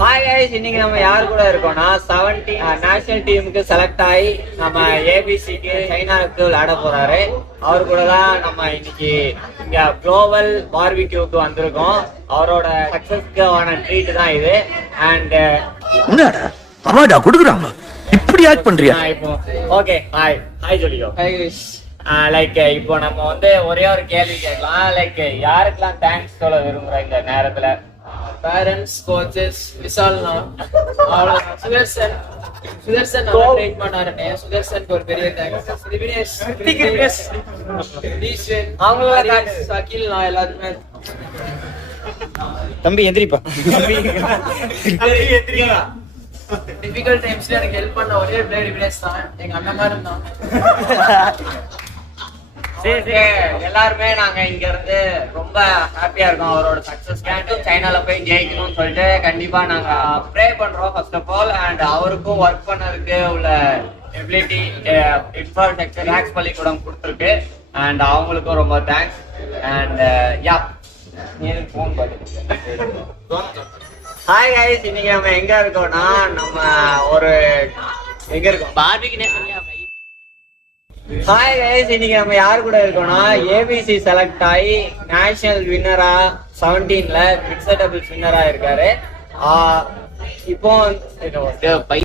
Hi guys, இன்னைக்கு நம்ம யார் கூட இருக்கோம்னா 17 நேஷனல் டீமுக்கு செலக்ட் ஆகி நம்ம ஏபிசிக்கு சைனாவுக்கு விளையாட போறாரு. அவரு கூட தான் நம்ம இன்னைக்கு இங்க குளோபல் பார்பிக்யூக்கு வந்திருக்கோம். அவரோட சக்சஸ்க்கு ஆன ட்ரீட் தான் இது. அண்ட் அவார்டா கொடுக்குறாங்க, இப்படி ஆக்ட் பண்றியா? இப்போ ஓகே, ஹாய் சொல்லியோ. லைக் இப்போ நம்ம வந்து ஒரே ஒரு கேள்வி கேட்கலாம். லைக் யாருக்கெல்லாம் தேங்க்ஸ் சொல்ல விரும்புறேன் இந்த நேரத்துல? பேரண்ட்ஸ், கோச்சஸ், விசால்னா, சுதர்சன் ட்ரீட் பண்ணாருனே. சுதர்சனுக்கு ஒரு பெரிய தேங்க்ஸ். திவினேஷ், அவங்களோட சகில், நான் எல்லாருமே. தம்பி எந்திரிப்பா. டிஃபிகல்ட் டைம்ஸ்ல எனக்கு ஹெல்ப் பண்ண ஒரே பிளேயர் திவினேஷ் தான். எங்க அண்ணன் மாதிரி இருந்தான். சரி, எல்லாருமே நாங்க இங்க இருந்து ரொம்ப ஹாப்பியா இருக்கோம். அவரோட சக்சஸ் சைனால போய் ஜெயிக்கணும்னு சொல்லிட்டு கண்டிப்பா நாங்க ப்ரே பண்றோம் ஃபர்ஸ்ட் ஆஃப் ஆல். அண்ட் அவருக்கும் ஒர்க் பண்ணதுக்கு உள்ள எபிலிட்டி இன்ஃப்ராஸ்ட்ரக்சர் ஹேக்ஸ் பள்ளிக்கூடம் கொடுத்துருக்கு. அண்ட் அவங்களுக்கும் ரொம்ப thanks. And yeah, phone hi guys, இன்னைக்கு நம்ம எங்க இருக்கோம்னா நம்ம ஒரு எங்க இருக்கோம் பார்பிக்கு. ஹாய் கைஸ், இன்னைக்கு நம்ம யாரு கூட இருக்கோம்னா ஏபிசி செலக்ட் ஆகி நேஷனல் வின்னரா 17ல மிக்சட் டபுள்ஸ் வின்னரா இருக்காரு. இப்போ